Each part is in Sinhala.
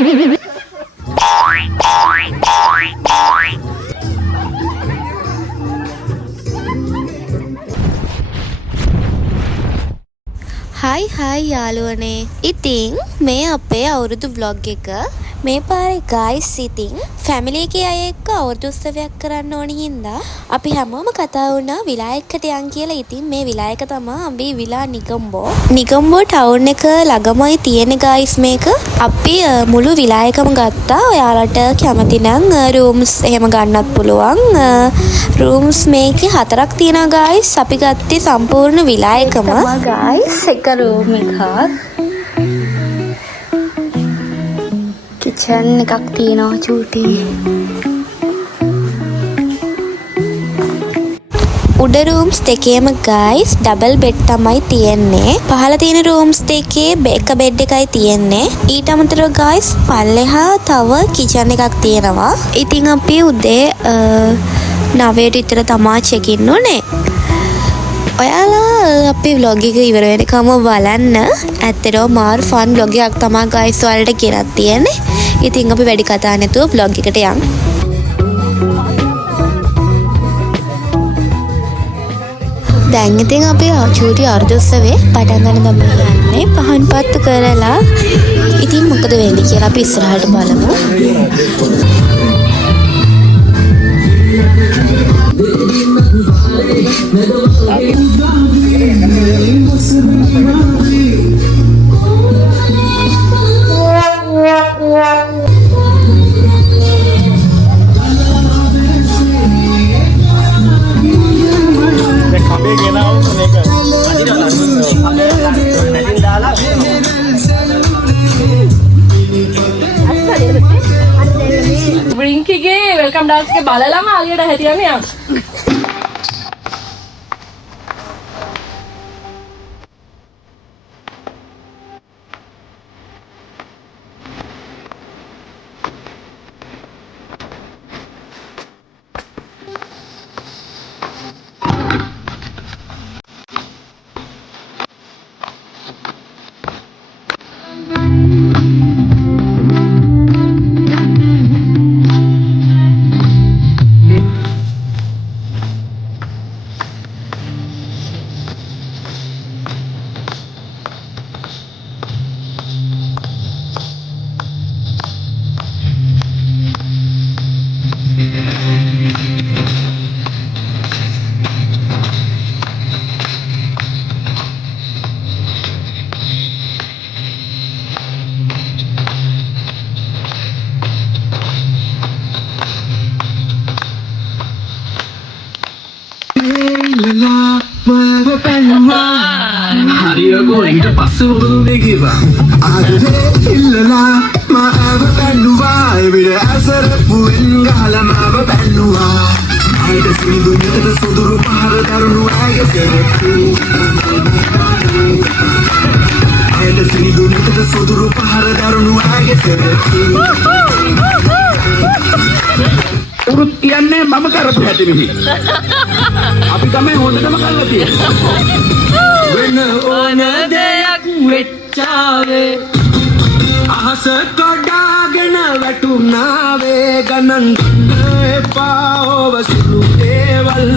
Hi යාළුවනේ. ඉතින් මේ අපේ අවුරුදු vlog එක. මේ පාරේ guys ඉතින් family එකේ අය එක්ක අවුරුදු උත්සවයක් කරන්න ඕනි හින්දා අපි හැමෝම කතා වුණා විලායකට යන් කියලා. ඉතින් මේ විලායක තමයි අපි විලා නිගම්බෝ. නිගම්බෝ town එක ළඟමයි තියෙන guys මේක. අපි මුළු විලායකම ගත්තා. ඔයාලට කැමති නම් rooms එහෙම ගන්නත් පුළුවන්. rooms මේකේ 4ක් තියෙනවා guys. අපි ගත්තේ සම්පූර්ණ විලායකම. guys එක room එකක්. kitchen එකක් තියෙනවා චූටි. උඩ rooms දෙකේම guys double bed තමයි තියෙන්නේ. පහළ තියෙන rooms දෙකේ එක bed එකයි තියෙන්නේ. ඊට අමතරව guys පල්ලෙහා තව kitchen එකක් තියෙනවා. ඉතින් අපි උදේ 9ට විතර තමයි check in උනේ. ඔයාලා අපේ vlog එක ඉවර වෙනකම් බලන්න. ඇත්තටම මාර fun vlog එකක් තමයි guys ඔයාලට ගෙනත් තියෙන්නේ. ඉතින් අපි වැඩි කතා නැතුව vlog එකට යමු. දැන් ඉතින් අපි චූටි අර්ධෝත්සවේ පටන් ගන්න තමයි යන්නේ. පහන් පත්තු කරලා ඉතින් මොකද වෙන්නේ කියලා අපි ඉස්සරහට බලමු. Brinky welcome dance ke balala ma aliyata hatiyane ya. ඊට පස්සේ මොකද උනේ කියලා ආදරේ ඉල්ලලා මාව බැලුවා එවිට ඇසරපු වෙන් ගහලා මාව බැලුවා ආයත සිඳු නිතර සුදුරු පහර දරුණු ආය කරපු ආයත සිඳු නිතර සුදුරු පහර දරුණු ආය කරපු උරුත් කියන්නේ මම කරපු හැටි මෙහි අපි තමයි හොඳටම කරලා තියෙන්නේ වෙන ඕන දෙයක් වෙච්චාවේ අහස කඩාගෙන වැටුණාවේ ගණන් ගන්න එපා ඔබ සිදු දේවල්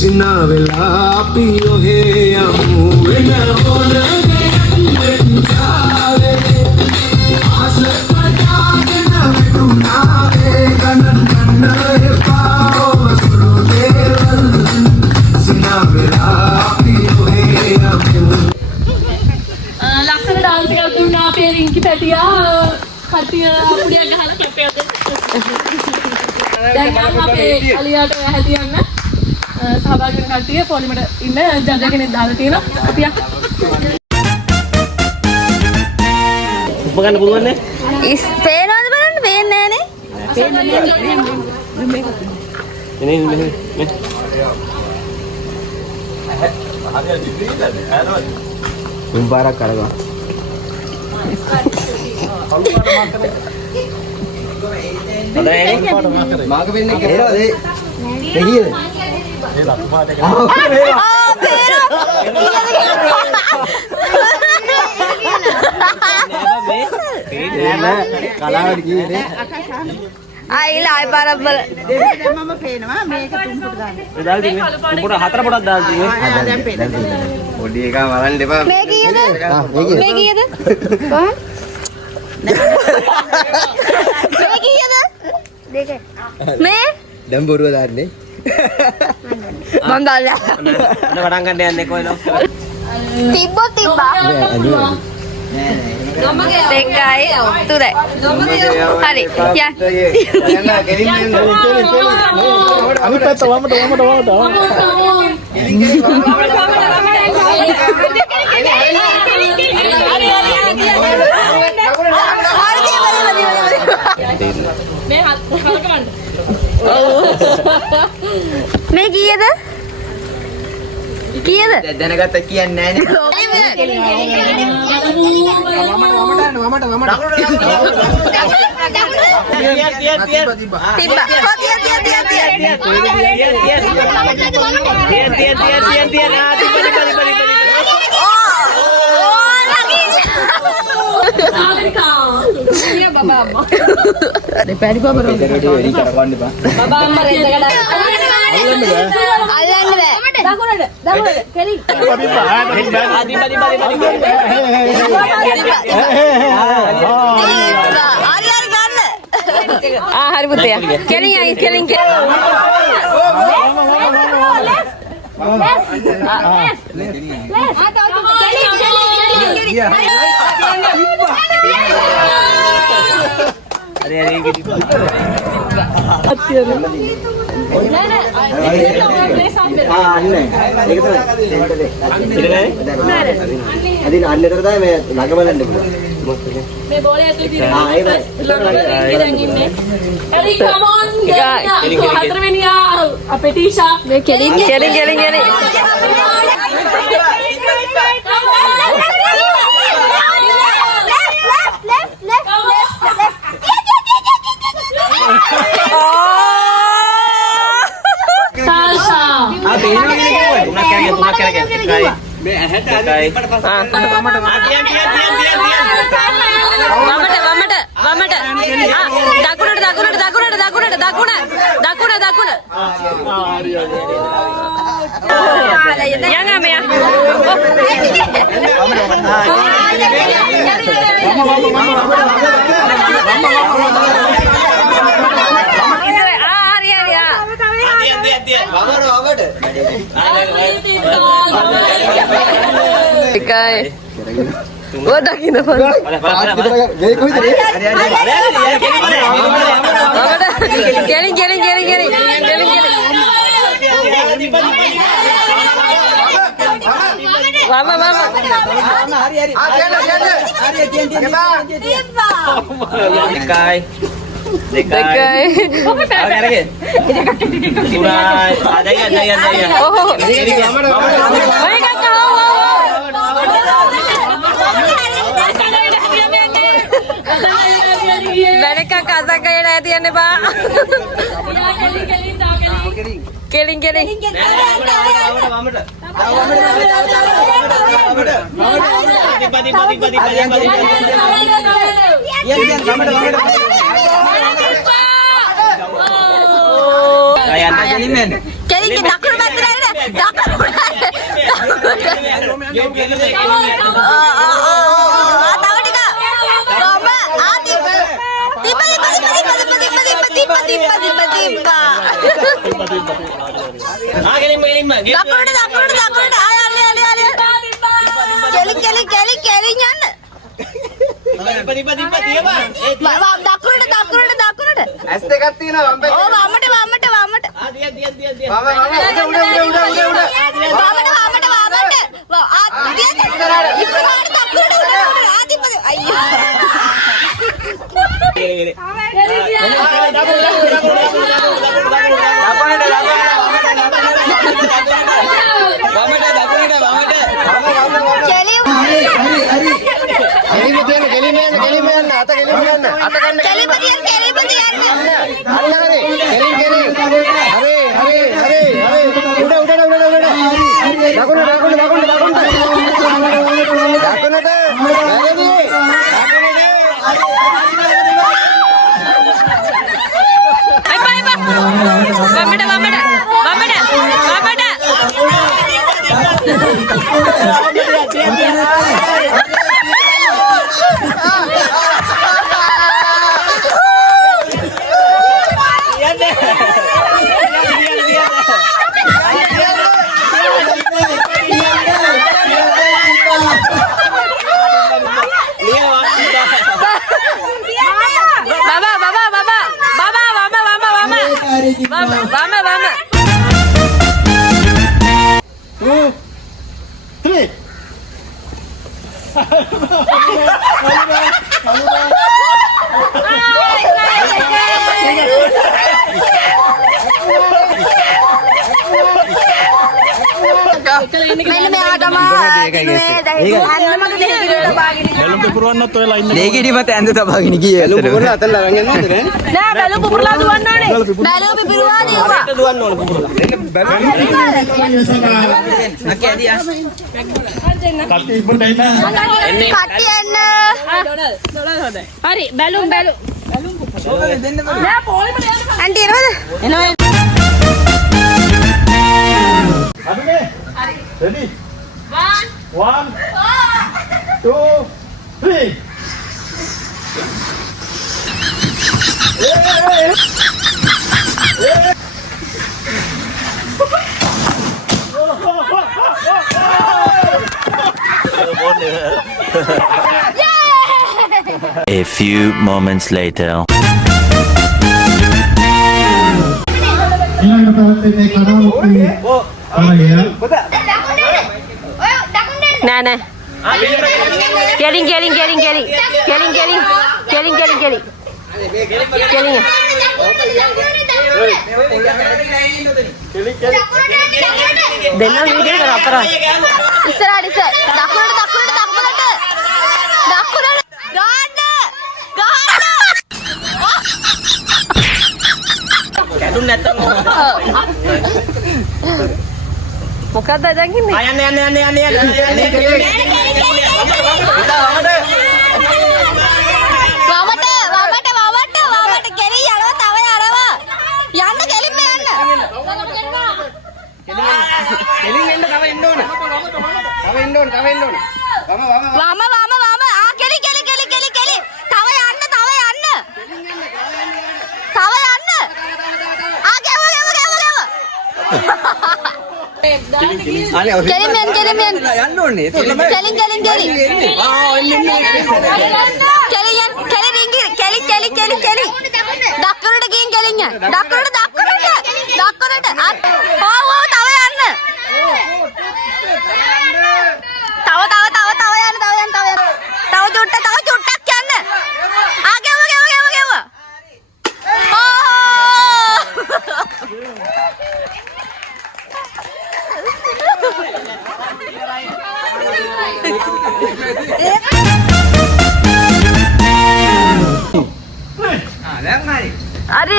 සිනා වෙලා අපි ඔහේ යමු වෙන ඕන දෙයක් වෙච්චාවේ අහස කඩාගෙන වැටුණාවේ ගණන් ගන්න එපා ඔබ සිදු දේවල් සිනා වෙලා ලස්සන ඩාන්ස් එකක් දුන්නා අපේ රින්කි පැටියා. කට්ටිය අපුඩියක් ගහලා ක්ලැප් එකක් දෙන්න. දැන් නම් අපේ අලියාට හැදියන්න සහභාගී වෙන කට්ටිය පොලිමට ඉන්න ජජ කෙනෙක් දාලා තියෙනවා. අපි උපගන්න පුළුවන් නේ? පේනවද බලන්න පේන්නේ නැහනේ. Barak karga. Ada ini? Maaf ini kira deh. Ini. කලාවට ගියේ ආයිලා ආයි පාරක් බල. මම පේනවා මේක තුන්කට ගන්න. දාලා තියෙන්නේ. උඹට හතර පොඩක් දාලා තියෙන්නේ. දැන් පේනවා. පොඩි එකා බලන්න එපා. මේ කීයද? මේ කීයද? මේ කීයද? දෙකයි. මේ දැන් බොරුව දාන්නේ. මම දාලා. අන්න පටන් ගන්න යන්නේ කොහෙද? තිබ්බා. දෙකයි තුනයි. හරි. යා. අනිත් පැත්ත වමට මේ කීයද? කීයද? දැනගත්ත කියන්නේ hari putih ya. Keling. මේ බෝලේ ඇතුලේ තියෙන හරි come on හතරවෙනියා අපේ ටීෂා මේ කෙලින්. Jangan ya. Kai. Udah gini Keling. Mama. Dekai. Mereka kata kayak latihan nih Pak. Keling. Keling takut banget දෙකේදී මත ඇඳ තබාගෙන ගියේ. බැලුම් පුපුරලා අතන ළඟ යන්නද නේ? නෑ බැලු පුපුරලා දුවන්න ඕනේ. බැලු පිපිරුවා දියුවා. දුවන්න ඕන පුපුරලා. කට්ටිය එන්න. හරි බැලු නෑ පොලිමට යන්න. ආන්ටි එනවද? එනවා. Ready? 1, 2, 3. A few moments later. නෑ නෑ. කෙලින්. කෙලින්. දෙන්න වීඩියෝ කරා අපරා. ඉස්සරහට ඉස්සර. දකුණට. කැඩුම් නැත්තම් මොකක්ද දැන් ඉන්නේ? යන්න. වමට කෙලි යනවා තව යනවා. යන්න කෙලින්ම යන්න. කෙලින් එන්න තව එන්න ඕන. වම. ආ කෙලි. තව යන්න. ආ ගැව. කෙලින් යන්න ඕනේ. කෙලින්. දකුණට ගින් කෙලින් යන්න. දකුණට. ඕ තව යන්න. තව යන්න. තව චුට්ටක් යන්න. ආ ගැව.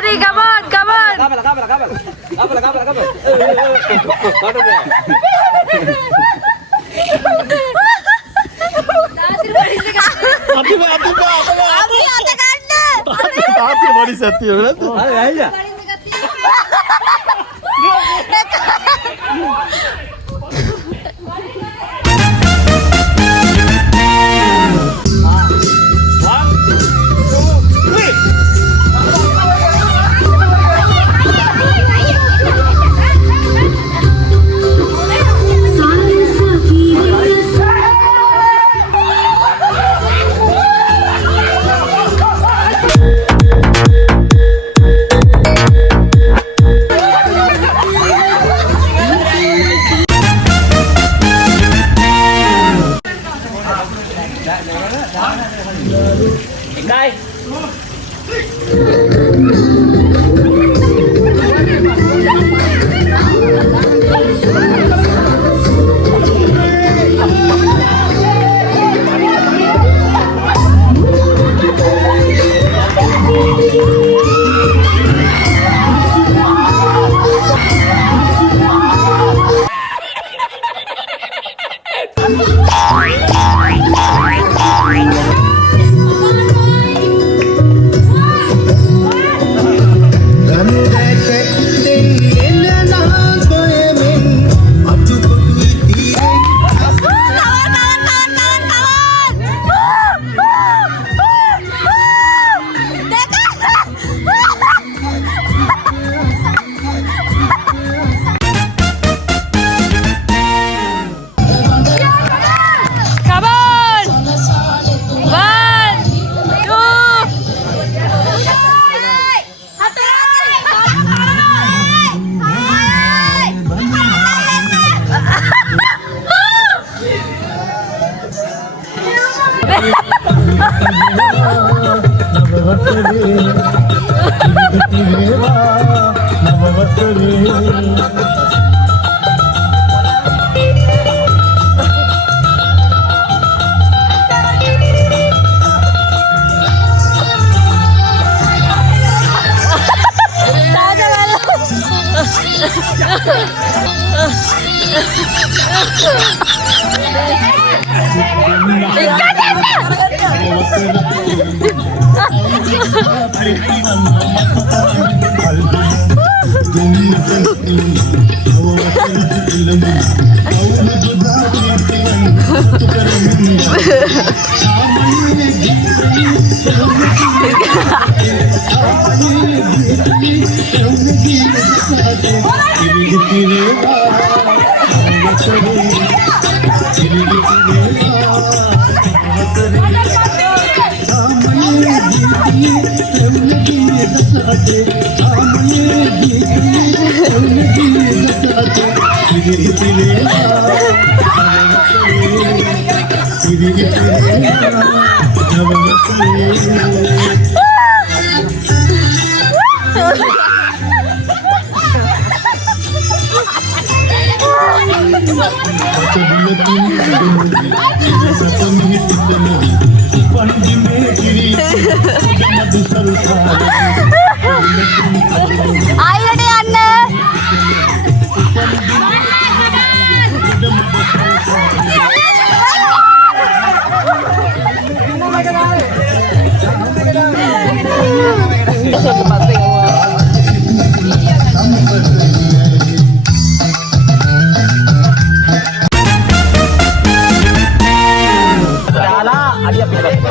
හරි come on.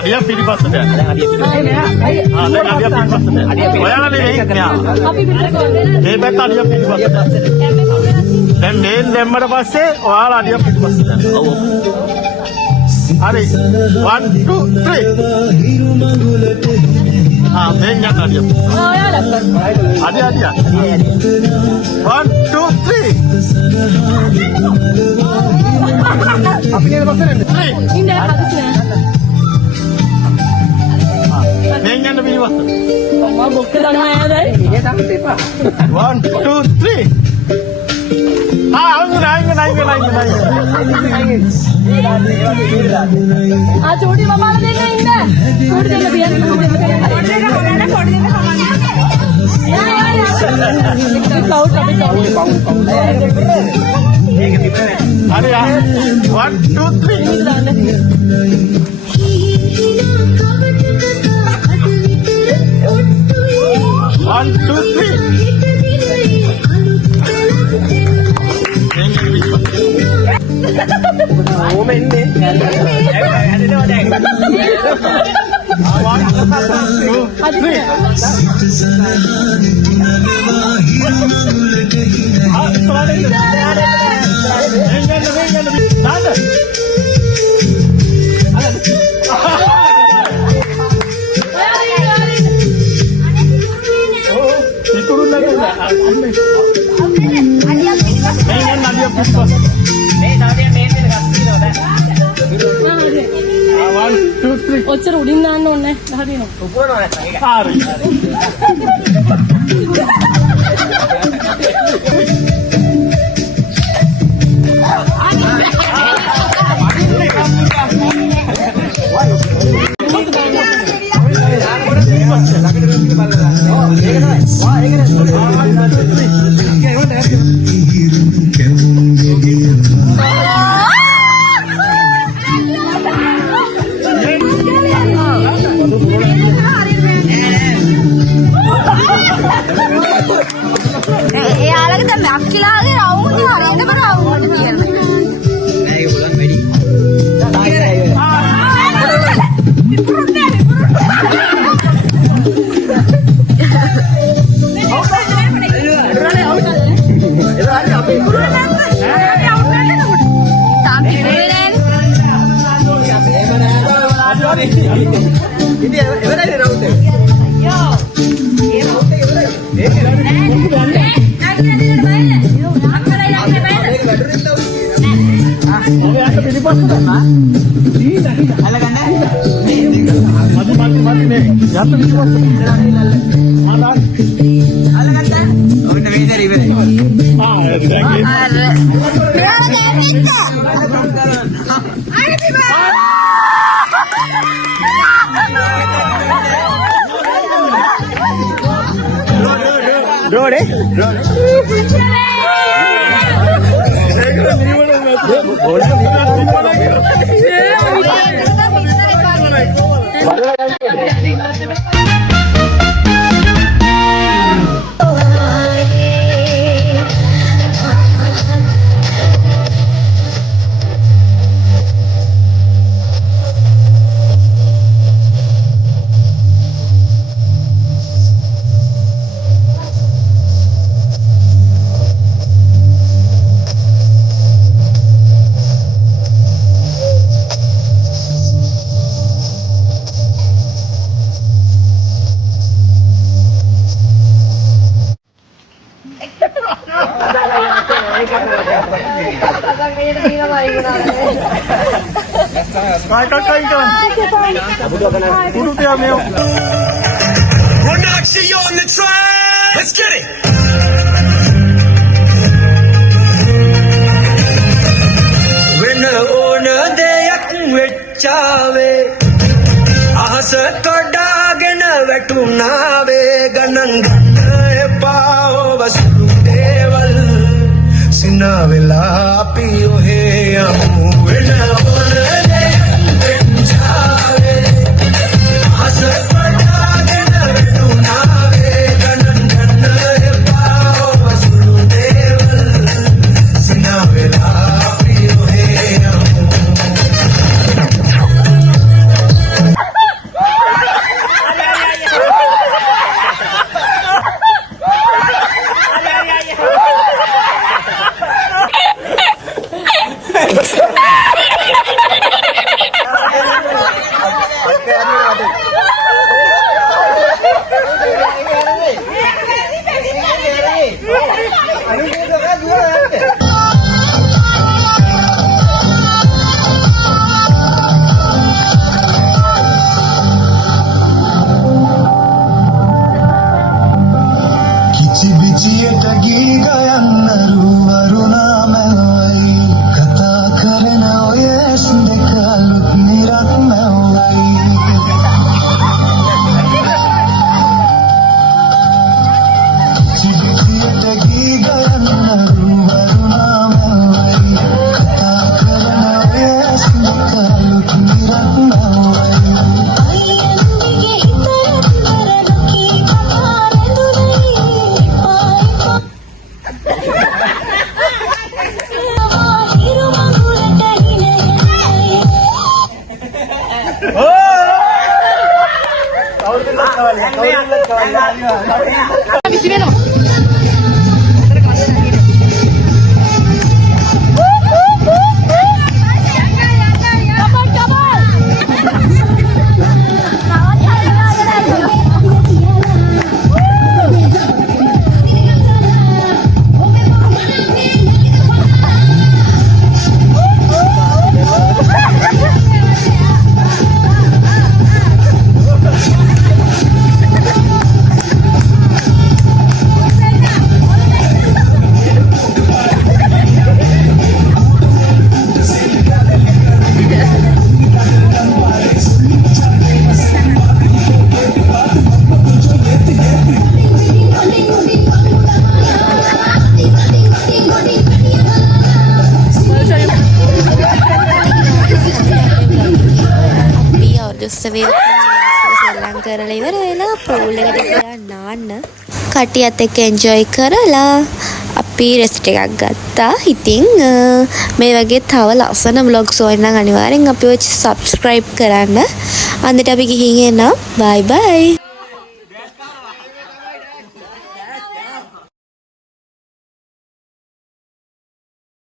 අඩිය පිටිපස්සට යන්න. දැන් අඩිය පිටිපස්සට. ඔයාලා නෙවෙයි මෙයා. මේ පැත්ත අඩිය පිටිපස්සට. දැන් මේ දෙම්මඩ පස්සේ ඔයාලා අඩිය පිටිපස්සට යන්න. ඔව්. හරි. 1 2 3. මේ යන්න අඩිය. ඔයාලා. අඩිය. 1 2 3. අපි නේ පස්සේ ඉන්නේ හදිසියේ. Neng yang lebih luas. Mama buka tangan ayah dah. Ini tak apa. 1 2 3. चोटी बाबा देना इंदा छोड़ देना भैया छोड़ देना क्लाउड अभी अरे यार 1 2 3 1 2 ඔච්චර උඩින් දාන්න ඕනේ නැහැ හරියනවා උපුරනවා නැත්නම් මදි මේ යන්න පිටිපස්සට Monarchy on the track. Let's get it. When owner dayak vechave, ahasa kadagena vetunave ganangana pao vasu deval sinavela piyo he amu when owner dayak vechave ahasa kadagena vetunave ganangana pao vasu deval sinavela piyo he amu. Kichi bichi etagi gayannaru varuna mawai kata karna oyes dekalut nirat mawai Kichi bichi etagi gayannaru varuna mawai kata karna oyes dekalut nirat mawai උත්සවය සෙල්ලම් කරලා ඉවර වෙලා පූල් එකට ගියා නාන්න. කටියත් එක්ක එන්ජොයි කරලා අපි රෙස්ට් එකක් ගත්තා. ඉතින් මේ වගේ තව ලස්සන vlogs ඕන නම් අනිවාර්යෙන් අපිව subscribe කරන්න. අන්තිමට අපි ගිහින් එනවා. bye bye.